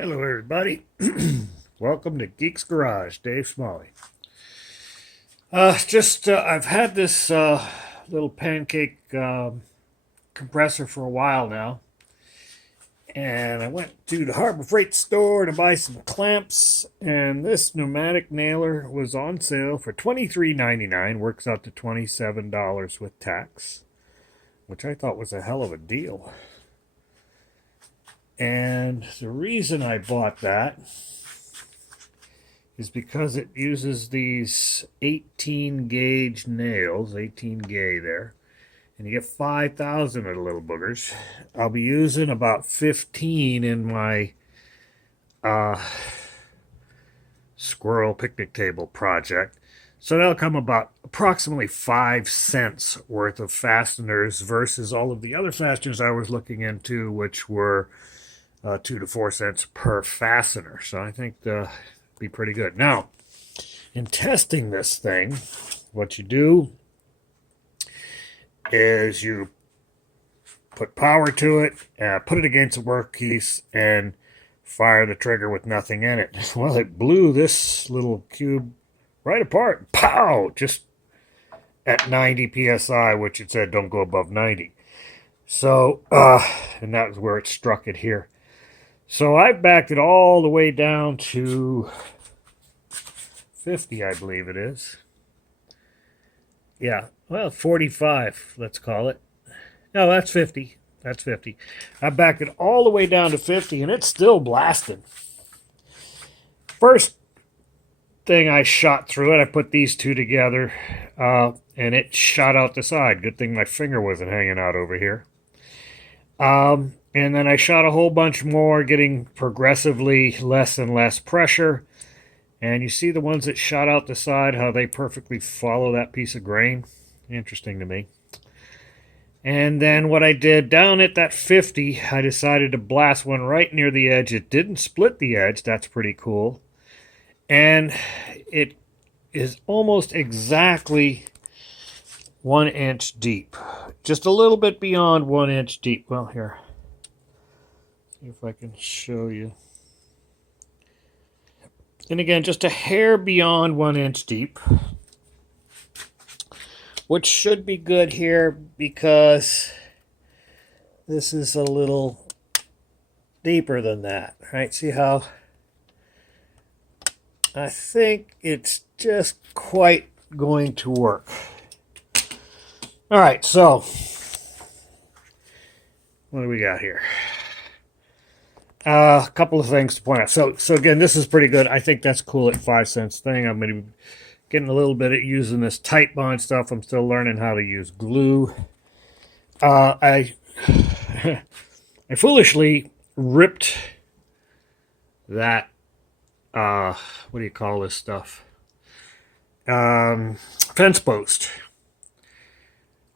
Hello, everybody. Welcome to Geek's Garage. Dave Smalley. I've had this little pancake compressor for a while now, and I went to the Harbor Freight store to buy some clamps, and this pneumatic nailer was on sale for $23.99. Works out to $27 with tax, which I thought was a hell of a deal. And the reason I bought that is because it uses these 18 gauge nails, 18 gauge there, and you get 5,000 of the little boogers. I'll be using about 15 in my Squirrel Picnic Table project. So that'll come about approximately 5 cents worth of fasteners versus all of the other fasteners I was looking into, which were 2 to 4 cents per fastener. So I think be pretty good. Now, in testing this thing, what you do is you put power to it, put it against a workpiece, and fire the trigger with nothing in it. Well, it blew this little cube right apart. Pow! Just at 90 psi, which it said don't go above 90. So, and that was where it struck it here. So I backed it all the way down to 50, I believe it is. Yeah, well, 45, let's call it. No, that's 50. That's 50. I backed it all the way down to 50, and it's still blasting. First thing I shot through it, I put these two together, and it shot out the side. Good thing my finger wasn't hanging out over here. And then I shot a whole bunch more, getting progressively less and less pressure. And you see the ones that shot out the side, how they perfectly follow that piece of grain? Interesting to me. And then what I did, down at that 50, I decided to blast one right near the edge. It didn't split the edge. That's pretty cool. And it is almost exactly 1 inch deep. Just a little bit beyond 1 inch deep. Well, here. See if I can show you. And again, just a hair beyond 1 inch deep. Which should be good here because this is a little deeper than that. Right? See how? I think it's just quite going to work. All right, so what do we got here? A couple of things to point out. So again, this is pretty good. I think that's cool at 5 cents thing. I'm going to be getting a little bit at using this tight bond stuff. I'm still learning how to use glue. I foolishly ripped that, what do you call this stuff? Fence post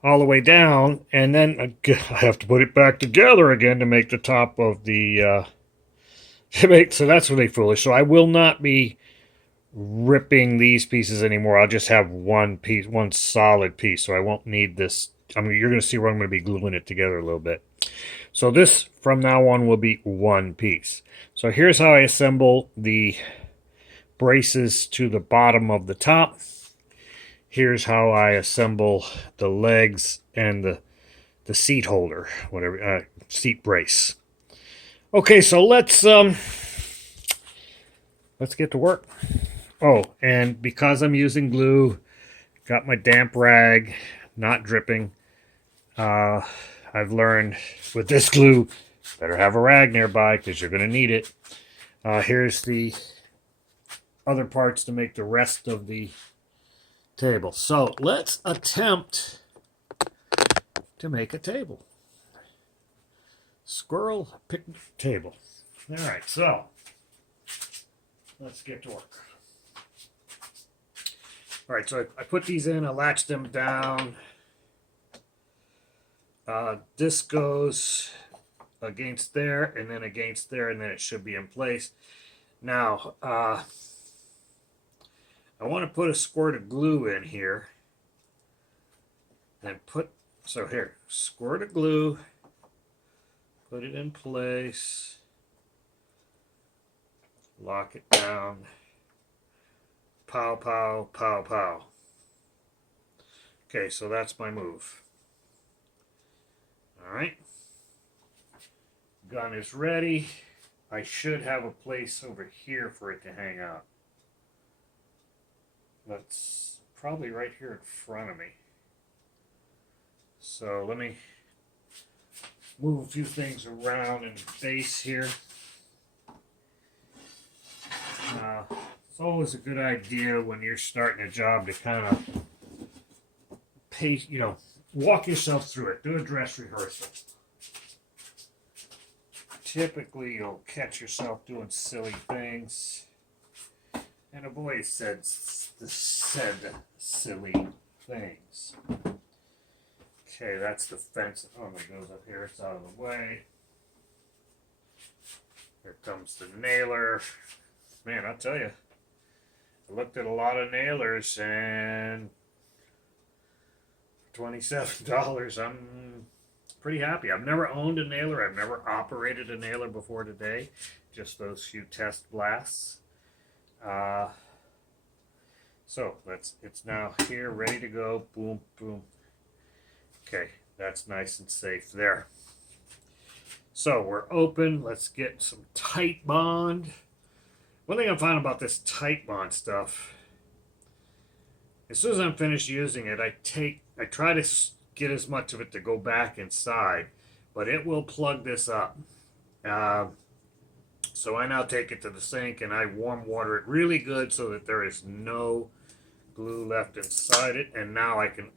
all the way down, and then I have to put it back together again to make the top of the so that's really foolish. So I will not be ripping these pieces anymore. I'll just have one piece, one solid piece, so I won't need this. I mean, you're going to see where I'm going to be gluing it together a little bit. So this, from now on, will be one piece. So here's how I assemble the braces to the bottom of the top. Here's how I assemble the legs and the seat holder, whatever, seat brace. Okay, so let's get to work. Oh, and because I'm using glue, got my damp rag, not dripping. I've learned with this glue, better have a rag nearby because you're going to need it. Here's the other parts to make the rest of the table. So let's attempt to make a table. Squirrel Picnic Table. All right, so let's get to work. All right, so I put these in, I latch them down. This goes against there, and then against there, and then it should be in place. Now, I want to put a squirt of glue in here. And so here, squirt of glue, put it in place. Lock it down. Pow, pow, pow, pow. Okay, so that's my move. Alright. Gun is ready. I should have a place over here for it to hang out. That's probably right here in front of me. So let me move a few things around in base here. It's always a good idea when you're starting a job to kind of pace, walk yourself through it. Do a dress rehearsal. Typically, you'll catch yourself doing silly things. And avoid said silly things. Okay, that's the fence. Oh, it goes up here. It's out of the way. Here comes the nailer. Man, I'll tell you, I looked at a lot of nailers, and for $27, I'm pretty happy. I've never owned a nailer. I've never operated a nailer before today. Just those few test blasts. So it's now here, ready to go. Boom, boom. Okay, that's nice and safe there. So we're open. Let's get some tight bond. One thing I found about this tight bond stuff, as soon as I'm finished using it, I try to get as much of it to go back inside, but it will plug this up. So I now take it to the sink and I warm water it really good so that there is no glue left inside it. And now I can,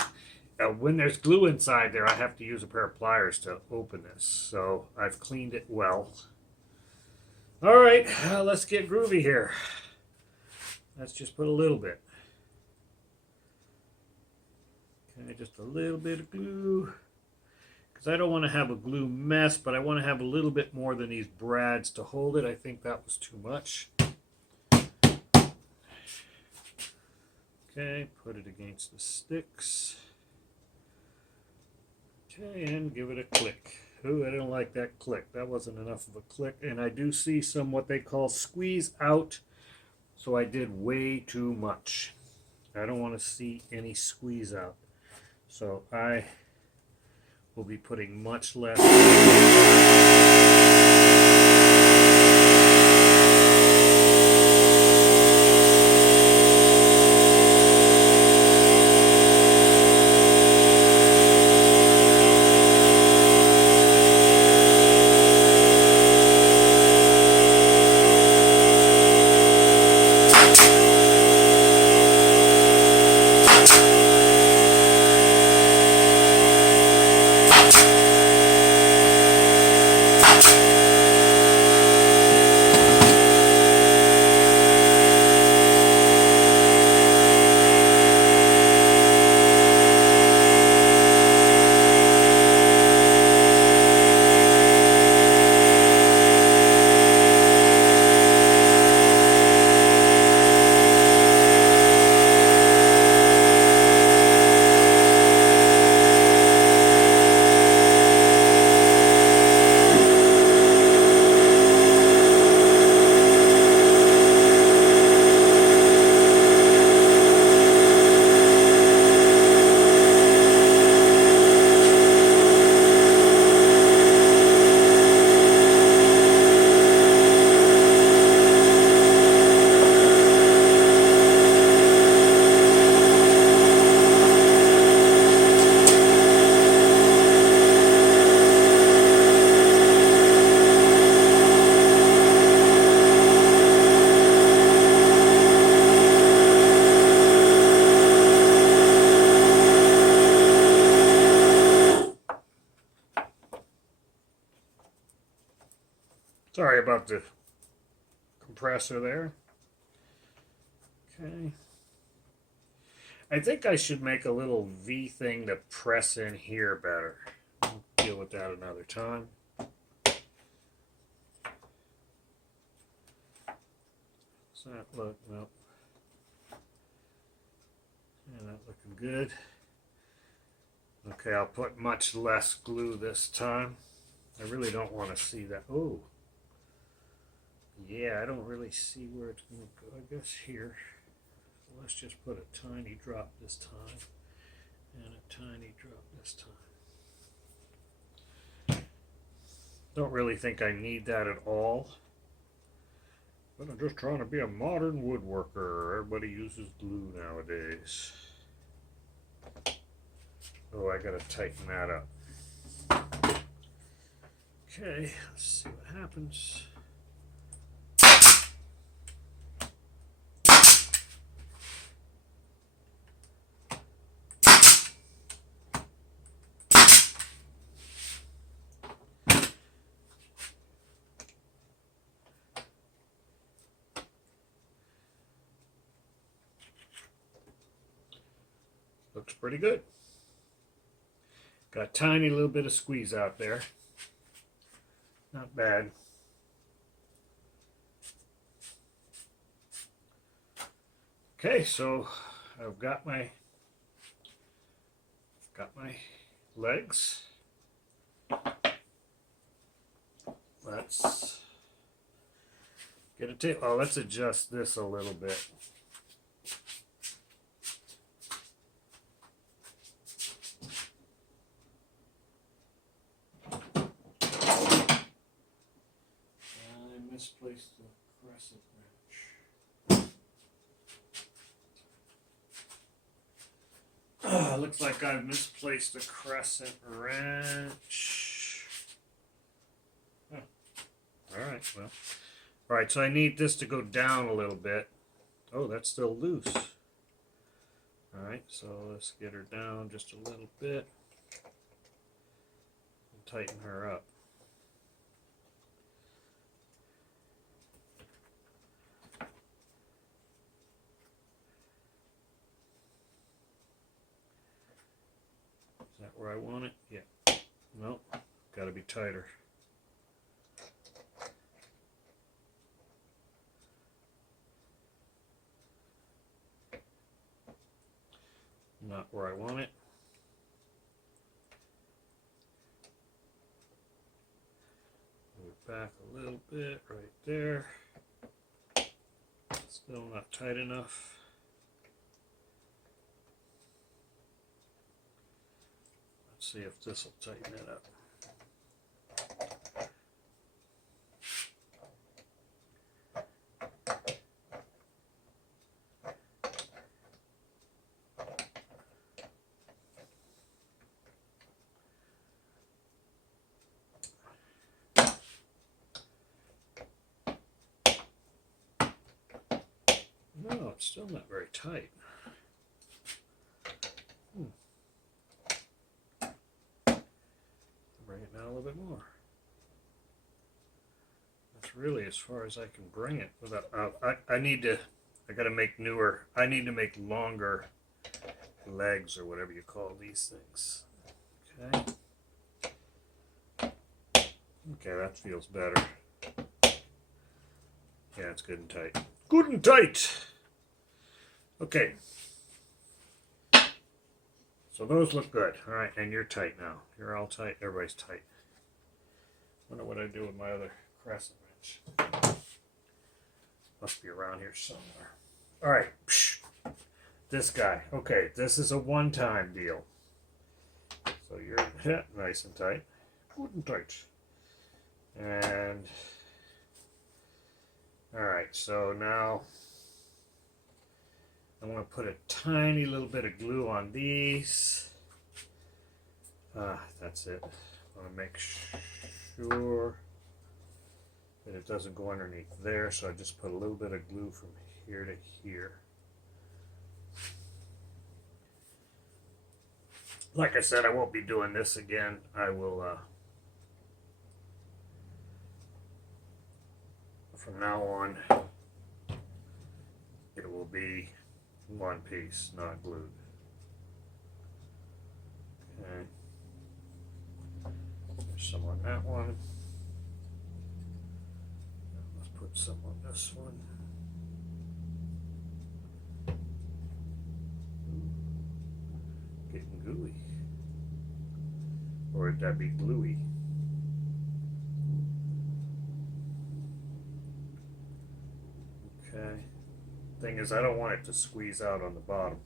when there's glue inside there, I have to use a pair of pliers to open this. So I've cleaned it well. All right, let's get groovy here. Let's just put a little bit. Okay, just a little bit of glue. Because I don't want to have a glue mess, but I want to have a little bit more than these brads to hold it. I think that was too much. Okay, put it against the sticks. Okay, and give it a click. Ooh, I don't like that click. That wasn't enough of a click. And I do see some what they call squeeze out. So I did way too much. I don't want to see any squeeze out. So I will be putting much less. Sorry about the compressor there. Okay. I think I should make a little V thing to press in here better. We'll deal with that another time. Does that look? Nope. Yeah, not looking good. Okay, I'll put much less glue this time. I really don't want to see that. Oh. Yeah, I don't really see where it's going to go. I guess here. So let's just put a tiny drop this time and a tiny drop this time. Don't really think I need that at all. But I'm just trying to be a modern woodworker. Everybody uses glue nowadays. Oh, I gotta tighten that up. Okay, let's see what happens. Looks pretty good. Got a tiny little bit of squeeze out there. Not bad. Okay, so I've got my legs. Let's get a tape. Oh, let's adjust this a little bit. I misplaced the crescent wrench. Looks like I've misplaced the crescent wrench. Huh. Alright, well. Alright, so I need this to go down a little bit. Oh, that's still loose. Alright, so let's get her down just a little bit. And tighten her up. Is that where I want it? Yeah. Nope. Gotta be tighter. Not where I want it. Move it back a little bit right there. Still not tight enough. Let's see if this will tighten it up. No, it's still not very tight. Bring it down a little bit more. That's really as far as I can bring it without. I gotta make newer. I need to make longer legs or whatever you call these things. Okay. Okay, that feels better. Yeah, it's good and tight. Good and tight. Okay. So those look good. All right, and you're tight now. You're all tight. Everybody's tight. Wonder what I do with my other crescent wrench. Must be around here somewhere. All right. This guy. Okay, this is a one-time deal. So you're nice and tight. Good and tight. And all right, so now I'm going to put a tiny little bit of glue on these. That's it. I want to make sure that it doesn't go underneath there, so I just put a little bit of glue from here to here. Like I said, I won't be doing this again. I will, from now on, it will be one piece, not glued. Okay. There's some on that one. Let's put some on this one. Getting gooey. Or would that be gluey? Okay. Thing is, I don't want it to squeeze out on the bottom.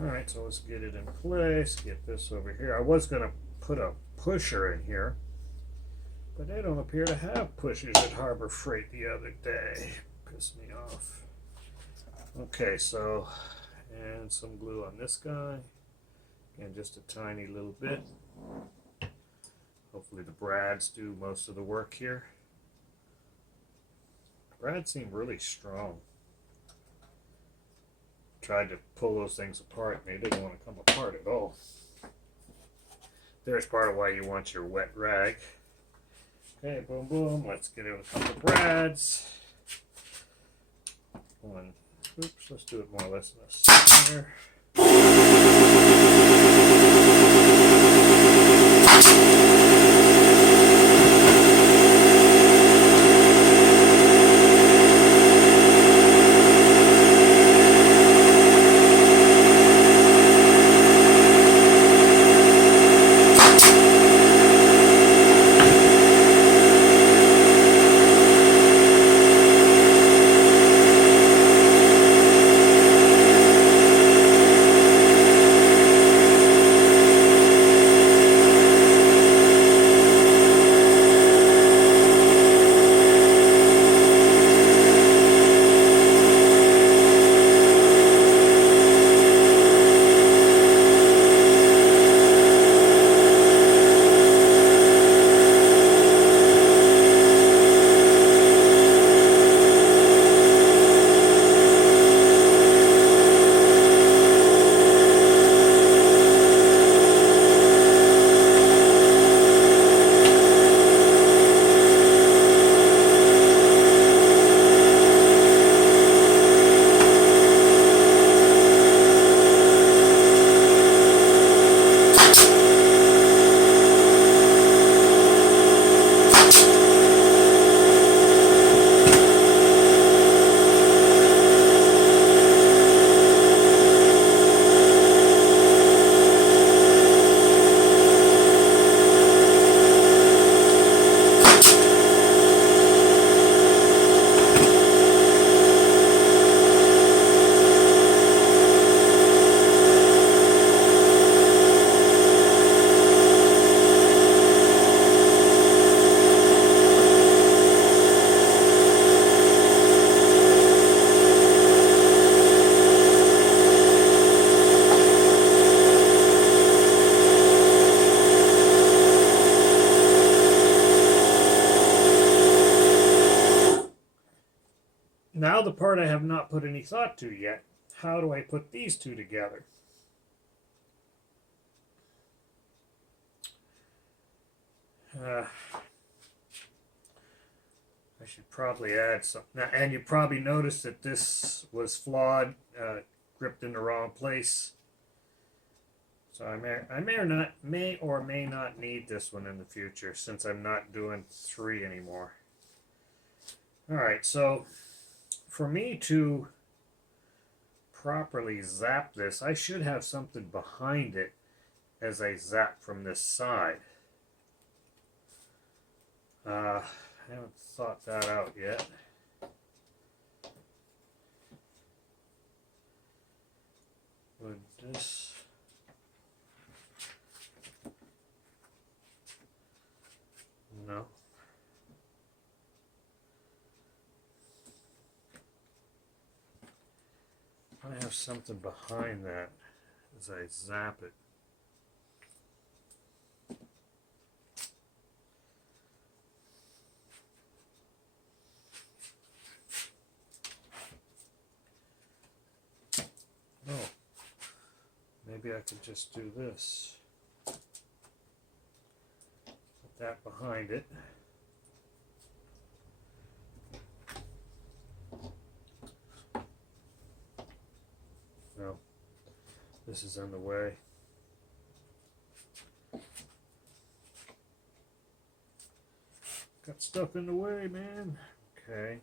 Alright, so let's get it in place. Get this over here. I was going to put a pusher in here, but they don't appear to have pushers at Harbor Freight the other day. Pissed me off. Okay, so, and some glue on this guy. And just a tiny little bit. Hopefully the brads do most of the work here. Brads seem really strong. Tried to pull those things apart and they didn't want to come apart at all. There's part of why you want your wet rag. Okay, boom, boom. Let's get in a couple of brads. One. Oops, let's do it more or less in the center. Now the part I have not put any thought to yet. How do I put these two together? I should probably add some. Now, and you probably noticed that this was flawed, gripped in the wrong place. So I may or may not need this one in the future since I'm not doing 3 anymore. Alright, so for me to properly zap this, I should have something behind it as I zap from this side. I haven't thought that out yet. Would this... No. I have something behind that as I zap it. Oh, maybe I could just do this. Put that behind it. No, this is in the way. Got stuff in the way, man. Okay.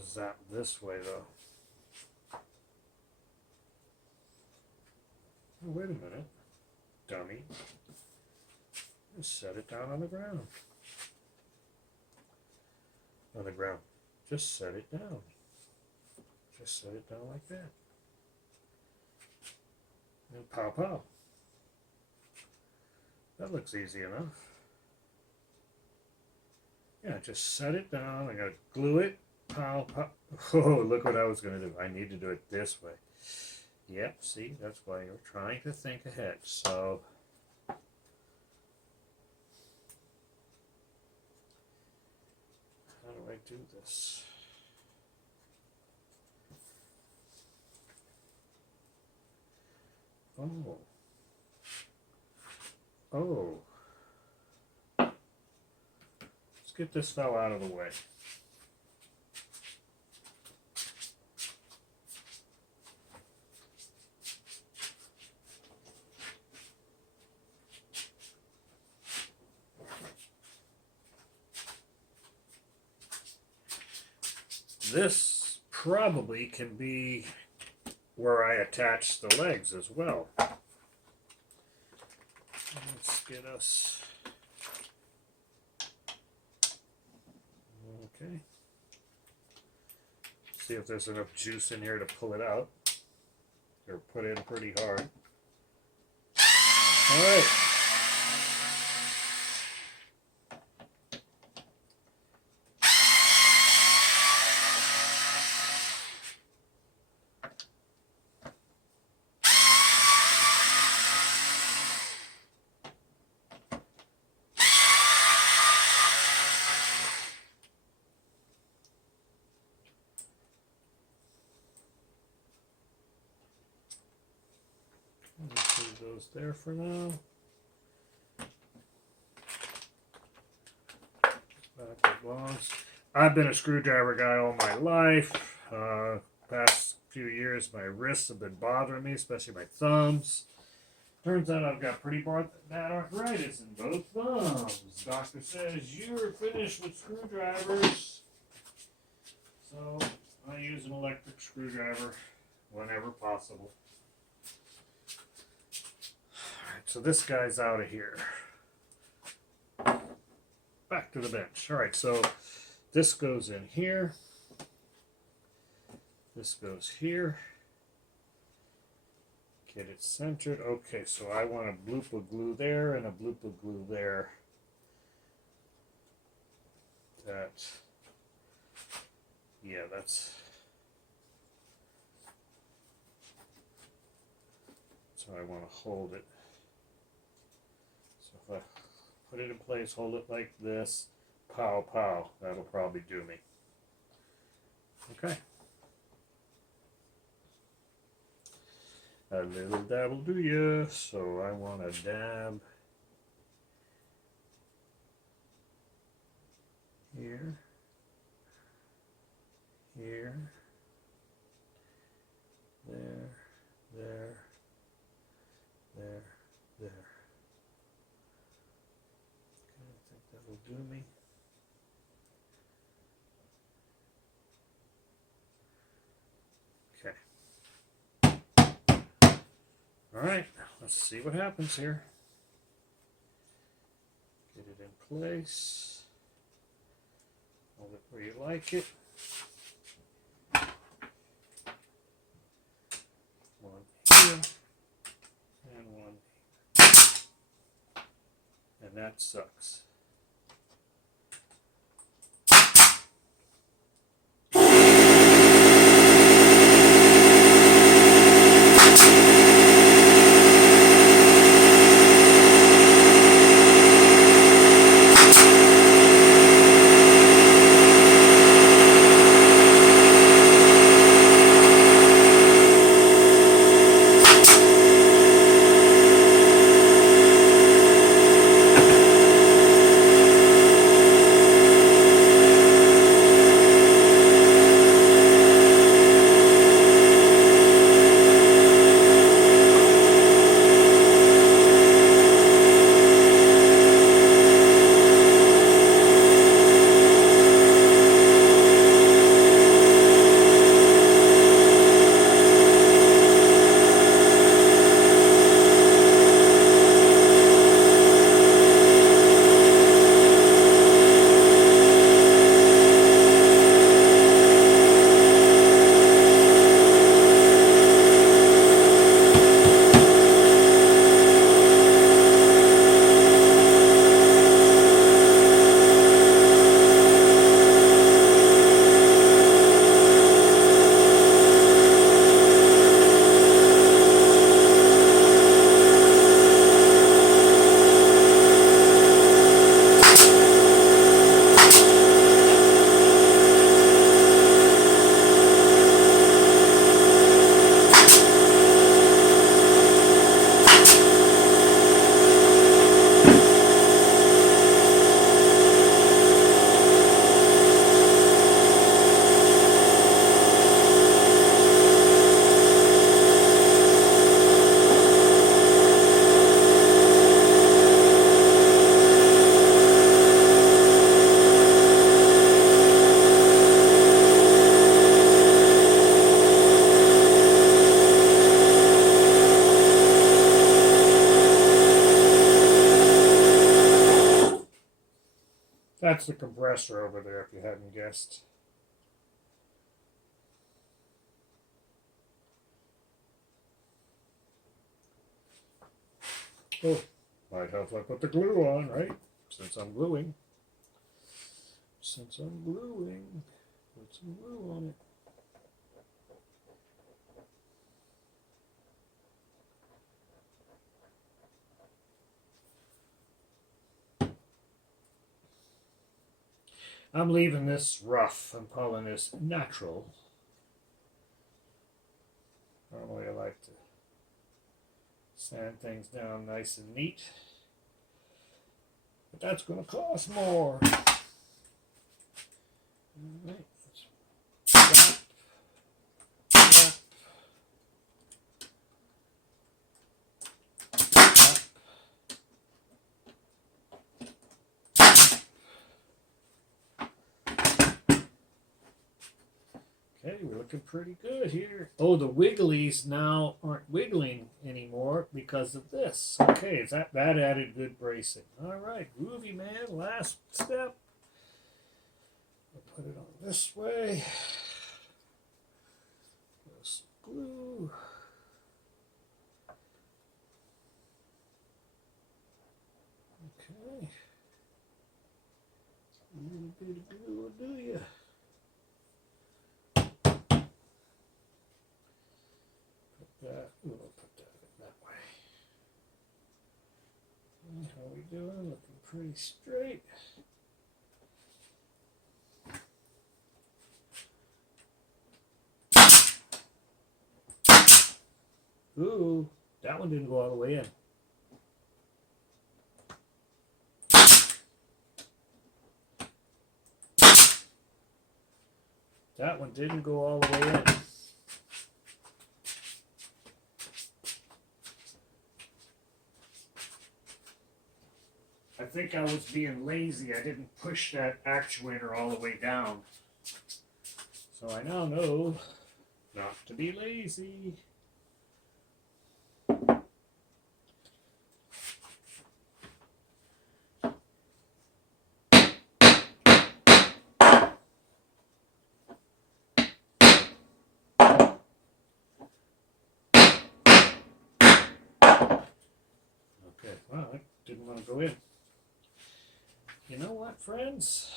to zap this way though. Oh, wait a minute, dummy. Just set it down on the ground. On the ground. Just set it down. Just set it down like that. And pow pow. That looks easy enough. Yeah, just set it down. I gotta glue it. Pow pow. Oh, look what I was gonna do. I need to do it this way. Yep, see, that's why you're trying to think ahead. So how do I do this? Oh. Oh. Let's get this fell out of the way. This probably can be where I attach the legs as well. Let's get us, okay. See if there's enough juice in here to pull it out. They're put in pretty hard. All right. Let's leave those there for now. Back belongs. I've been a screwdriver guy all my life. Past few years, my wrists have been bothering me, especially my thumbs. Turns out I've got pretty bad arthritis in both thumbs. Doctor says you're finished with screwdrivers. So I use an electric screwdriver whenever possible. So this guy's out of here. Back to the bench. All right, so this goes in here. This goes here. Get it centered. Okay, so I want a blooper glue there and a blooper glue there. Yeah, that's so I want to hold it. So if I put it in place, hold it like this, pow pow, that'll probably do me. Okay. A little dab will do ya. So I want to dab here, here, there, there, there, there. Okay, I think that'll do me. All right, let's see what happens here. Get it in place. Hold it where you like it. One here and one here. And that sucks. that's the compressor over there, if you hadn't guessed. Oh, might help if I put the glue on, right? Since I'm gluing. Put some glue on it. I'm leaving this rough. I'm calling this natural. Normally I like to sand things down nice and neat. But that's going to cost more. Alright, let's okay, we're looking pretty good here. Oh, the wigglies now aren't wiggling anymore because of this. Okay, that added good bracing. All right, groovy, man. Last step. I'll put it on this way. Put some glue. Okay. A little bit of glue will do ya. We'll put that in that way. How are we doing? Looking pretty straight. Ooh, that one didn't go all the way in. That one didn't go all the way in. I think I was being lazy. I didn't push that actuator all the way down. So I now know not to be lazy. Okay, wow, I didn't want to go in. You know what, friends?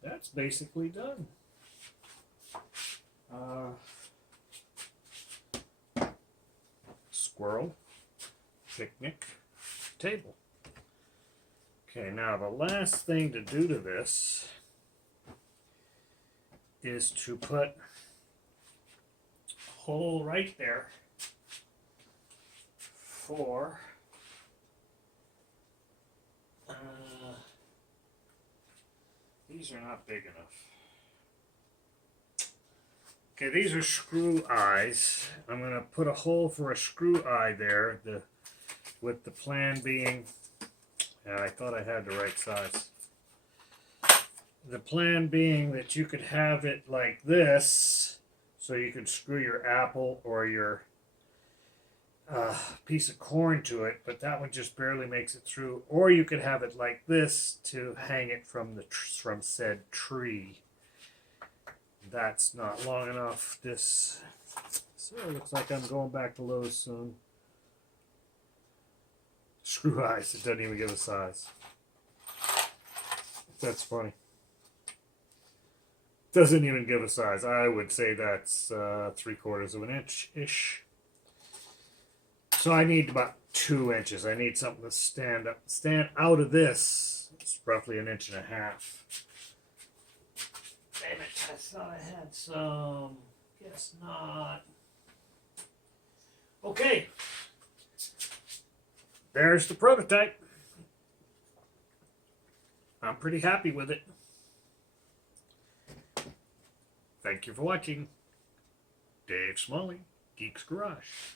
That's basically done. Squirrel Picnic Table. Okay, now the last thing to do to this is to put a hole right there for these are not big enough. Okay, these are screw eyes. I'm going to put a hole for a screw eye there, with the plan being, I thought I had the right size. The plan being that you could have it like this, so you could screw your apple or your piece of corn to it, but that one just barely makes it through. Or you could have it like this to hang it from said tree. That's not long enough. So it looks like I'm going back to Lowe's soon. Screw eyes, it doesn't even give a size. That's funny. Doesn't even give a size. I would say that's 3/4 of an inch-ish. So I need about 2 inches. I need something to stand out of this. It's roughly 1.5 inches. Damn it, I thought I had some. Guess not. Okay. There's the prototype. I'm pretty happy with it. Thank you for watching. Dave Smalley, Geeks Garage.